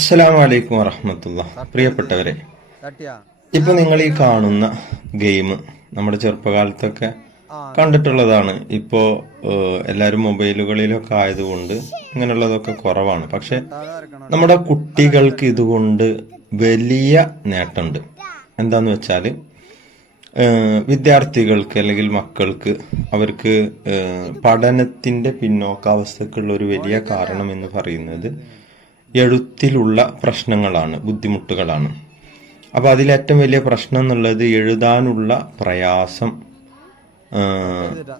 അസ്സലാമു അലൈക്കും വറഹ്മത്തുള്ളാഹി. പ്രിയപ്പെട്ടവരെ, ഇപ്പൊ നിങ്ങൾ ഈ കാണുന്ന ഗെയിം നമ്മുടെ ചെറുപ്പകാലത്തൊക്കെ കണ്ടിട്ടുള്ളതാണ്. ഇപ്പോ എല്ലാവരും മൊബൈലുകളിലൊക്കെ ആയതുകൊണ്ട് ഇങ്ങനെയുള്ളതൊക്കെ കുറവാണ്. പക്ഷെ നമ്മുടെ കുട്ടികൾക്ക് ഇതുകൊണ്ട് വലിയ നേട്ടമുണ്ട്. എന്താന്ന് വെച്ചാല് വിദ്യാർത്ഥികൾക്ക് അല്ലെങ്കിൽ മക്കൾക്ക് അവർക്ക് പഠനത്തിന്റെ പിന്നോക്കാവസ്ഥക്കുള്ള ഒരു വലിയ കാരണം എന്ന് പറയുന്നത് എഴുത്തിലുള്ള പ്രശ്നങ്ങളാണ്, ബുദ്ധിമുട്ടുകളാണ്. അപ്പൊ അതിലേറ്റവും വലിയ പ്രശ്നം എന്നുള്ളത് എഴുതാനുള്ള പ്രയാസം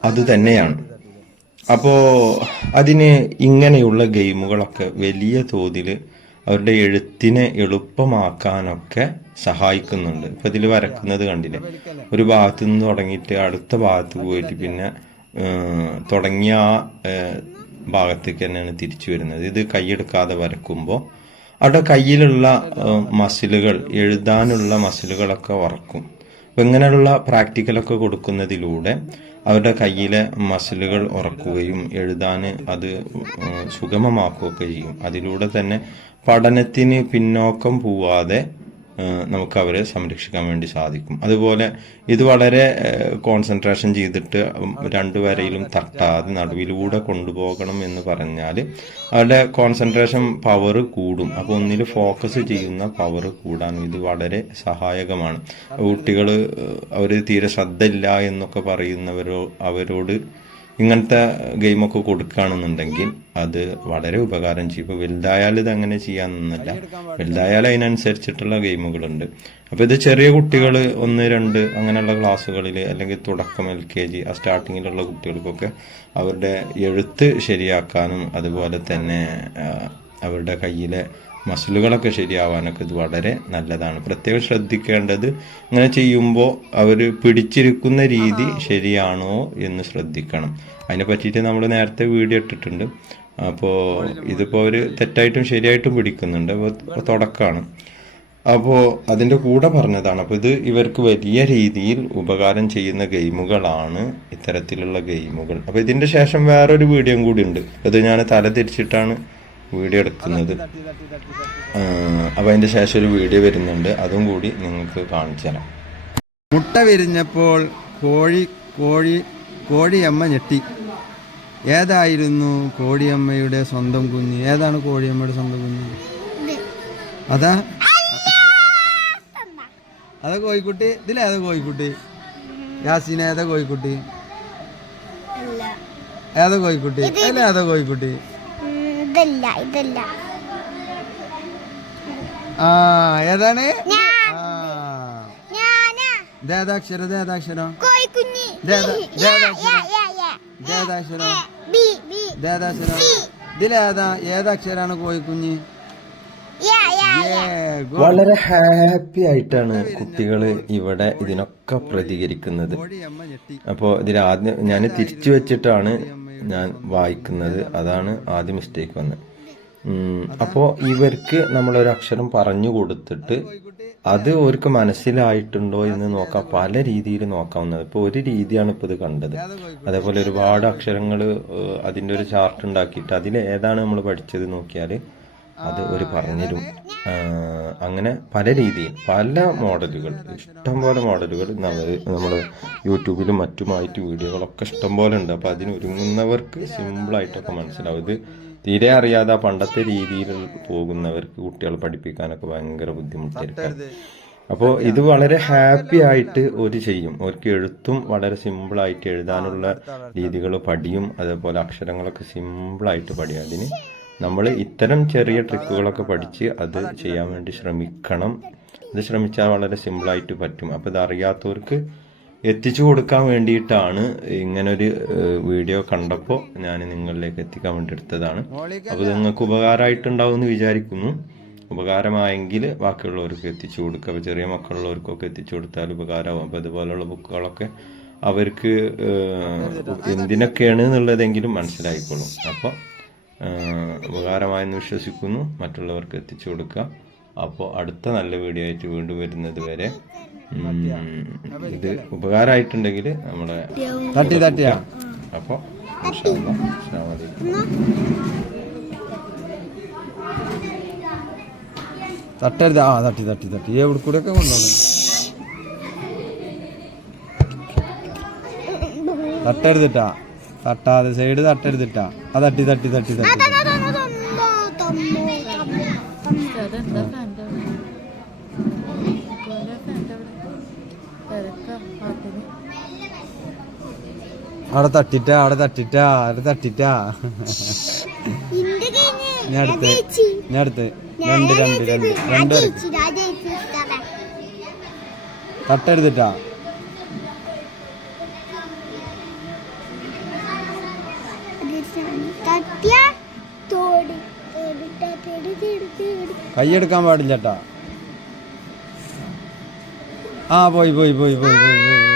അത് തന്നെയാണ്. അപ്പോ അതിന് ഇങ്ങനെയുള്ള ഗെയിമുകളൊക്കെ വലിയ തോതിൽ അവരുടെ എഴുത്തിനെ എളുപ്പമാക്കാനൊക്കെ സഹായിക്കുന്നുണ്ട്. ഇപ്പൊ ഇതിൽ വരക്കുന്നത് കണ്ടില്ലേ, ഒരു ഭാഗത്തു നിന്ന് തുടങ്ങിയിട്ട് അടുത്ത ഭാഗത്ത് പോയിട്ട് പിന്നെ തുടങ്ങിയ ഭാഗത്തേക്ക് തന്നെയാണ് തിരിച്ചു വരുന്നത്. ഇത് കൈയെടുക്കാതെ വരക്കുമ്പോൾ അവിടെ കയ്യിലുള്ള മസിലുകൾ, എഴുതാനുള്ള മസിലുകളൊക്കെ വറക്കും. അപ്പൊ ഇങ്ങനെയുള്ള പ്രാക്ടിക്കലൊക്കെ കൊടുക്കുന്നതിലൂടെ അവരുടെ കയ്യിലെ മസിലുകൾ ഉറക്കുകയും എഴുതാൻ അത് സുഗമമാക്കുകയൊക്കെ ചെയ്യും. അതിലൂടെ തന്നെ പഠനത്തിന് പിന്നോക്കം പോവാതെ നമുക്ക് അവരെ സംരക്ഷിക്കാൻ വേണ്ടി സാധിക്കും. അതുപോലെ ഇത് വളരെ കോൺസെൻട്രേഷൻ ചെയ്തിട്ട് രണ്ടു വരയിലും തട്ടാതെ നടുവിലൂടെ കൊണ്ടുപോകണം എന്ന് പറഞ്ഞാൽ അവരുടെ കോൺസെൻട്രേഷൻ പവർ കൂടും. അപ്പോൾ ഒന്നിൽ ഫോക്കസ് ചെയ്യുന്ന പവർ കൂടാനും ഇത് വളരെ സഹായകമാണ്. കുട്ടികൾ അവർ തീരെ ശ്രദ്ധ ഇല്ല എന്നൊക്കെ അവരോട് ഇങ്ങനത്തെ ഗെയിമൊക്കെ കൊടുക്കുകയാണെന്നുണ്ടെങ്കിൽ അത് വളരെ ഉപകാരം ചെയ്യും. ഇപ്പോൾ വലുതായാൽ ഇത് അങ്ങനെ ചെയ്യാനൊന്നുമില്ല, വലുതായാൽ അതിനനുസരിച്ചിട്ടുള്ള ഗെയിമുകളുണ്ട്. അപ്പോൾ ഇത് ചെറിയ കുട്ടികൾ 1, 2 അങ്ങനെയുള്ള ക്ലാസ്സുകളിൽ അല്ലെങ്കിൽ തുടക്കം LKG ആ സ്റ്റാർട്ടിങ്ങിലുള്ള കുട്ടികൾക്കൊക്കെ അവരുടെ എഴുത്ത് ശരിയാക്കാനും അതുപോലെ തന്നെ അവരുടെ കയ്യിലെ മസിലുകളൊക്കെ ശരിയാവാനൊക്കെ ഇത് വളരെ നല്ലതാണ്. പ്രത്യേകം ശ്രദ്ധിക്കേണ്ടത് ഇങ്ങനെ ചെയ്യുമ്പോൾ അവർ പിടിച്ചിരിക്കുന്ന രീതി ശരിയാണോ എന്ന് ശ്രദ്ധിക്കണം. അതിനെ പറ്റിയിട്ട് നമ്മൾ നേരത്തെ വീഡിയോ ഇട്ടിട്ടുണ്ട്. അപ്പോൾ ഇതിപ്പോൾ അവർ തെറ്റായിട്ടും ശരിയായിട്ടും പിടിക്കുന്നുണ്ട്. അപ്പോൾ തുടക്കമാണ്, അപ്പോൾ അതിൻ്റെ കൂടെ പറഞ്ഞതാണ്. അപ്പോൾ ഇത് ഇവർക്ക് വലിയ രീതിയിൽ ഉപകാരം ചെയ്യുന്ന ഗെയിമുകളാണ് ഇത്തരത്തിലുള്ള ഗെയിമുകൾ. അപ്പോൾ ഇതിൻ്റെ ശേഷം വേറൊരു വീഡിയോയും കൂടി ഉണ്ട്. അത് ഞാൻ തല തിരിച്ചിട്ടാണ് വീഡിയോ എടുക്കുന്നത്. അപ്പോൾ അതിൻ്റെ ശേഷം ഒരു വീഡിയോ വരുന്നുണ്ട്, അതും കൂടി നിങ്ങൾക്ക് കാണിച്ചു തരാം. മുട്ട വിരിഞ്ഞപ്പോൾ കോഴിയമ്മ ഞെട്ടി. ഏതായിരുന്നു കോഴിയമ്മയുടെ സ്വന്തം കുഞ്ഞ്? ഏതാണ് കോഴിയമ്മയുടെ സ്വന്തം കുഞ്ഞ്? അതാ കോഴിക്കുട്ടി. ഇതിലേതാ കോഴിക്കുട്ടി? യാസീന ഏതാ കോഴിക്കുട്ടി? ഏതാ കോഴിക്കുട്ടി? അതിലേതാ കോഴിക്കുട്ടി? ഏതാണ്? ദേദാക്ഷരം ഇതിലേതാ? ഏതാക്ഷരാണ് കോഴിക്കുഞ്ഞ്? വളരെ ഹാപ്പി ആയിട്ടാണ് കുട്ടികൾ ഇവിടെ ഇതിനൊക്കെ പ്രതികരിക്കുന്നത്. അപ്പോൾ ഇതിലാദ്യം ഞാൻ തിരിച്ചു വെച്ചിട്ടാണ് ഞാൻ വായിക്കുന്നത്, അതാണ് ആദ്യം മിസ്റ്റേക്ക് വന്നത്. അപ്പോൾ ഇവർക്ക് നമ്മളൊരു അക്ഷരം പറഞ്ഞു കൊടുത്തിട്ട് അത് അവർക്ക് മനസ്സിലായിട്ടുണ്ടോ എന്ന് നോക്കാം. പല രീതിയിൽ നോക്കാവുന്നത്. ഇപ്പോൾ ഒരു രീതിയാണ് ഇപ്പോൾ ഇത് കണ്ടത്. അതേപോലെ ഒരുപാട് അക്ഷരങ്ങൾ അതിൻ്റെ ഒരു ചാർട്ട് ഉണ്ടാക്കിയിട്ട് അതിൽ ഏതാണ് നമ്മൾ പഠിച്ചത് നോക്കിയാൽ അത് ഒരു പറഞ്ഞുതരും. അങ്ങനെ പല രീതിയിൽ പല മോഡലുകൾ, ഇഷ്ടംപോലെ മോഡലുകൾ നമ്മൾ യൂട്യൂബിലും മറ്റുമായിട്ട് വീഡിയോകളൊക്കെ ഇഷ്ടംപോലെ ഉണ്ട്. അപ്പോൾ അതിനൊരുങ്ങുന്നവർക്ക് സിമ്പിളായിട്ടൊക്കെ മനസ്സിലാവും. ഇത് തീരെ അറിയാതെ പണ്ടത്തെ രീതിയിൽ പോകുന്നവർക്ക് കുട്ടികളെ പഠിപ്പിക്കാനൊക്കെ ഭയങ്കര ബുദ്ധിമുട്ടായിരിക്കും. അപ്പോൾ ഇത് വളരെ ഹാപ്പി ആയിട്ട് ഒരു ചെയ്യും. അവർക്ക് എഴുത്തും വളരെ സിമ്പിളായിട്ട് എഴുതാനുള്ള രീതികൾ പഠിയും. അതേപോലെ അക്ഷരങ്ങളൊക്കെ സിമ്പിളായിട്ട് പഠിയും. അതിന് നമ്മൾ ഇത്തരം ചെറിയ ട്രിക്കുകളൊക്കെ പഠിച്ച് അത് ചെയ്യാൻ വേണ്ടി ശ്രമിക്കണം. അത് ശ്രമിച്ചാൽ വളരെ സിമ്പിളായിട്ട് പറ്റും. അപ്പോൾ ഇത് അറിയാത്തവർക്ക് എത്തിച്ചു കൊടുക്കാൻ വേണ്ടിയിട്ടാണ് ഇങ്ങനൊരു വീഡിയോ കണ്ടപ്പോൾ ഞാൻ നിങ്ങളിലേക്ക് എത്തിക്കാൻ വേണ്ടി എടുത്തതാണ്. അപ്പോൾ നിങ്ങൾക്ക് ഉപകാരമായിട്ടുണ്ടാവും എന്ന് വിചാരിക്കുന്നു. ഉപകാരമായെങ്കിൽ ബാക്കിയുള്ളവർക്ക് എത്തിച്ചു കൊടുക്കുക. അപ്പോൾ ചെറിയ മക്കളുള്ളവർക്കൊക്കെ എത്തിച്ചു കൊടുത്താൽ ഉപകാരമാവും. അപ്പോൾ ഇതുപോലുള്ള ബുക്കുകളൊക്കെ അവർക്ക് എന്തിനൊക്കെയാണ് എന്നുള്ളതെങ്കിലും മനസ്സിലായിക്കോളും. അപ്പോൾ ഉപകാരമായെന്ന് വിശ്വസിക്കുന്നു. മറ്റുള്ളവർക്ക് എത്തിച്ചു കൊടുക്കുക. അപ്പോൾ അടുത്ത നല്ല വീഡിയോ ആയിട്ട് വീണ്ടും വരുന്നത് വരെ ഇത് ഉപകാരമായിട്ടുണ്ടെങ്കിൽ നമ്മളെ അപ്പോൾ ഇൻഷാ അല്ലാഹ് അസ്സലാമു അലൈക്കും. തട്ടരുത്. ആ തട്ടി തട്ടി തട്ടി എവിടെ കൂടെ ഒക്കെ കൊണ്ടുപോകും. തട്ടരുതിട്ടാ, തട്ടാതെ സൈഡ് തട്ടരുതിട്ടാ. ആ തട്ടി തട്ടി തട്ടി തട്ടി അവിടെ തട്ടിട്ടാ, അവിടെ തട്ടിട്ടാ, അവിടെ തട്ടിട്ടാ. ഞാൻ അടുത്ത് രണ്ട് രണ്ട് രണ്ട് രണ്ട് തട്ടരുതിട്ടാ. കൈയെടുക്കാൻ പാടില്ലട്ടാ. ആ പോയി പോയി പോയി പോയി പോയി പോയി.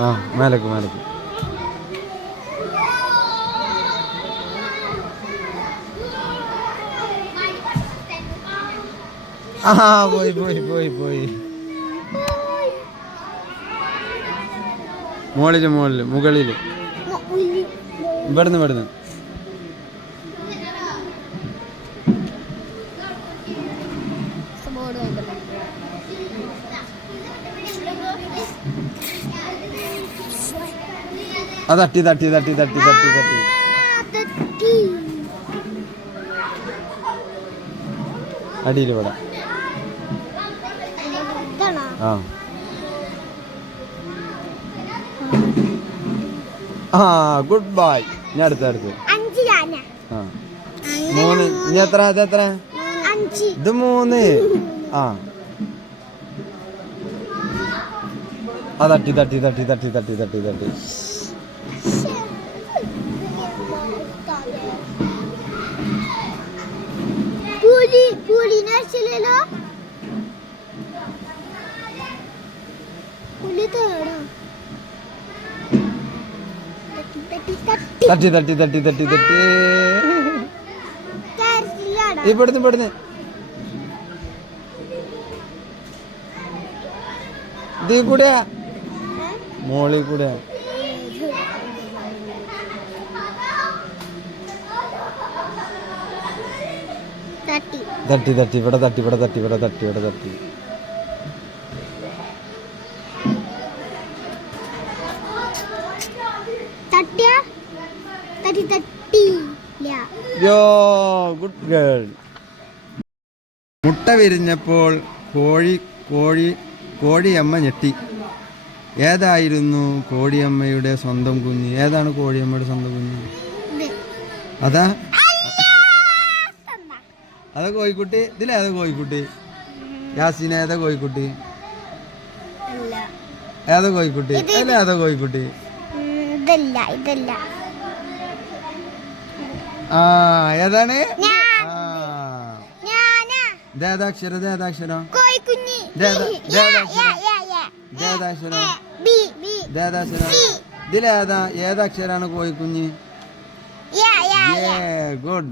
ആ മേലേക്ക് മേലേക്ക്. ആ പോയി പോയി പോയി പോയി. മുകളില് മുകളില് മുകളില് ഇവിടുന്ന് ഇവിടുന്ന്. ആ തട്ടി തട്ടി തട്ടി തട്ടി തട്ടി തട്ടി. അടിയിൽ ഇവിടെ. ആ ഗുഡ് ബൈ. ഞാൻ അടുത്ത് അടുത്ത്. ആ 3. ഇനി എത്ര എത്ര? ഇത് 3. ആ ആ തട്ടി തട്ടി തട്ടി തട്ടി തട്ടി തട്ടി തട്ടി. തട്ടി തട്ടി തട്ടി തട്ടി തട്ടി. ഇവിടുന്ന് ഇവിടുന്ന് ഇതീ കൂടെ മോളിൽ കൂടെ. തട്ടി തട്ടി ഇവിടെ തട്ടി ഇവിടെ തട്ടി ഇവിടെ തട്ടി ഇവിടെ തട്ടി. Good girl. മുട്ട വിരിഞ്ഞപ്പോൾ കോഴിയമ്മ ഞെട്ടി. ഏതായിരുന്നു കോഴിയമ്മയുടെ സ്വന്തം കുഞ്ഞ്? ഏതാണ് കോഴിയമ്മയുടെ സ്വന്തം കുഞ്ഞ്? അതാ അതാ കോഴിക്കുട്ടി. ഇതിലേതാ കോഴിക്കുട്ടി? യാസീന ഏതാ കോഴിക്കുട്ടി? ഏതാ കോഴിക്കുട്ടി? അല്ല ഏതാ കോഴിക്കുട്ടി? ആ ഏതാണ്? ദേദാക്ഷരം ദേദാക്ഷരം ദേദാക്ഷരം ദേദാക്ഷരം. ഇതിലേതാ ഏതാക്ഷരാണ് കോഴിക്കുഞ്ഞ്? ഗുഡ്.